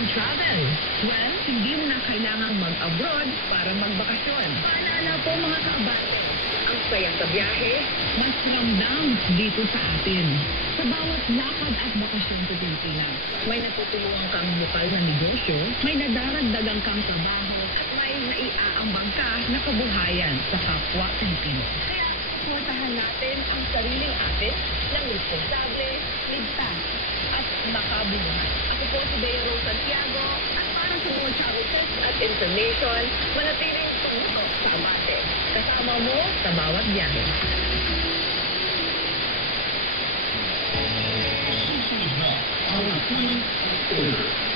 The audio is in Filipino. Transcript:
mag-travel? Well, hindi mo na kailangang mag-abroad para magbakasyon. Paalala po mga kaabate, ang saya sa biyahe, mas ramdam dito sa atin. Sa bawat lakad at bakasyon sa Pilipinas, may natutulungan kang lokal na negosyo, may nadaragdagan kang trabaho, at may naiaambang ka na kabuhayan sa kapwa Pilipino. Kaya, suportahan natin ang sariling atin ng responsable, ligtas, at makabuluhan. Ako po si Bea Rose Santiago, at para sa mga travel tips at information, manatiling tumutok sa abate. Kasama mo sa bawat biyahe. Our team order.